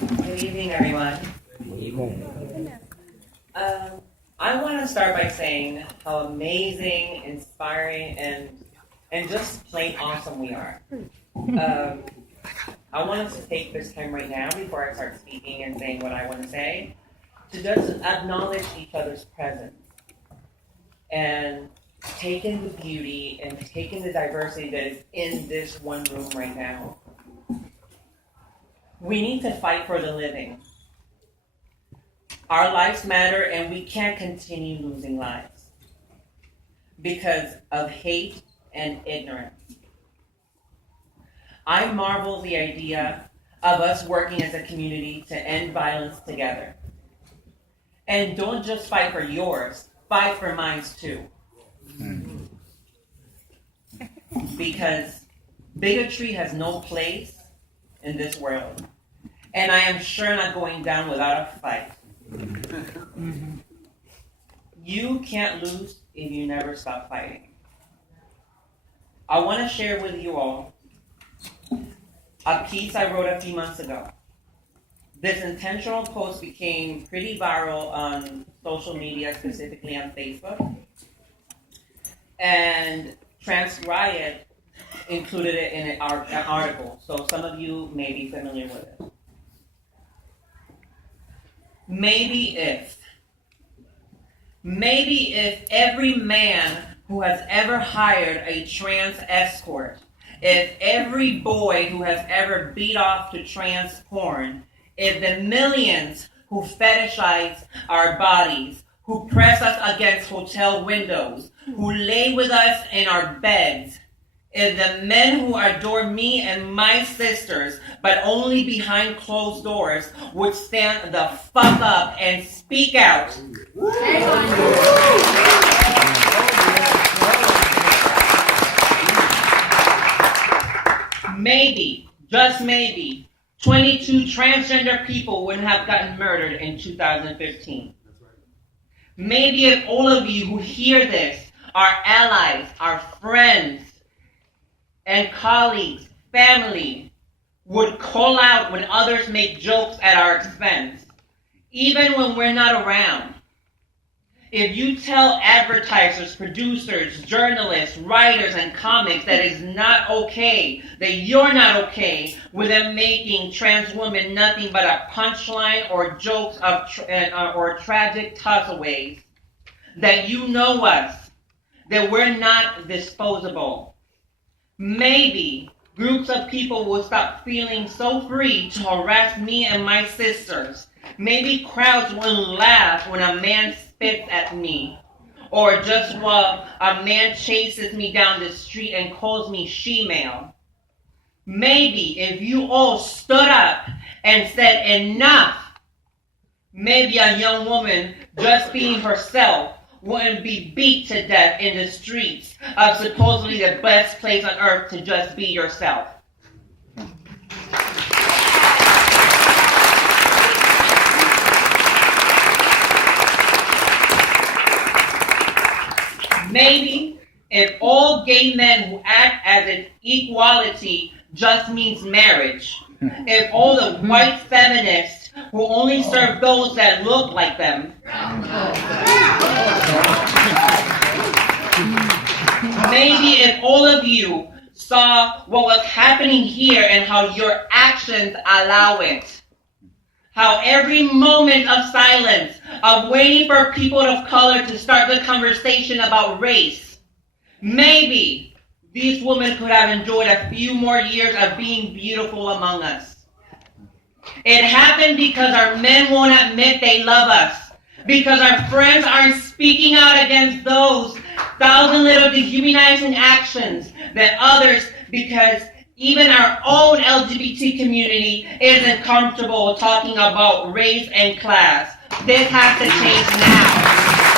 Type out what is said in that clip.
Good evening, everyone. I want to start by saying how amazing, inspiring, and just plain awesome we are. I want us to take this time right now before I start speaking and saying what I want to say to just acknowledge each other's presence and take in the beauty and take in the diversity that is in this one room right now. We need to fight for the living. Our lives matter, and we can't continue losing lives because of hate and ignorance. I marvel at the idea of us working as a community to end violence together. And don't just fight for yours, fight for mine too. Because bigotry has no place in this world. And I am sure not going down without a fight. You can't lose if you never stop fighting. I want to share with you all a piece I wrote a few months ago. This intentional post became pretty viral on social media, specifically on Facebook. And Trans Riot included it in an article, so some of you may be familiar with it. Maybe if every man who has ever hired a trans escort, if every boy who has ever beat off to trans porn, if the millions who fetishize our bodies, who press us against hotel windows, who lay with us in our beds, if the men who adore me and my sisters, but only behind closed doors, would stand the fuck up and speak out. Maybe, just maybe, 22 transgender people wouldn't have gotten murdered in 2015. Maybe if all of you who hear this, our allies, our friends, and colleagues, family, would call out when others make jokes at our expense, even when we're not around. If you tell advertisers, producers, journalists, writers, and comics that it's not okay, that you're not okay with them making trans women nothing but a punchline or jokes of or tragic tossaways, that you know us, that we're not disposable. Maybe groups of people will stop feeling so free to harass me and my sisters. Maybe crowds won't laugh when a man spits at me, or just while a man chases me down the street and calls me she-male. Maybe if you all stood up and said enough, maybe a young woman just being herself wouldn't be beat to death in the streets of supposedly the best place on earth to just be yourself. Maybe if all gay men who act as an equality just means marriage, if all the white feminists who only serve those that look like them, maybe if all of you saw what was happening here and how your actions allow it, how every moment of silence, of waiting for people of color to start the conversation about race, maybe these women could have enjoyed a few more years of being beautiful among us. It happened because our men won't admit they love us, because our friends aren't speaking out against those thousand little dehumanizing actions that others, because even our own LGBT community isn't comfortable talking about race and class. This has to change now.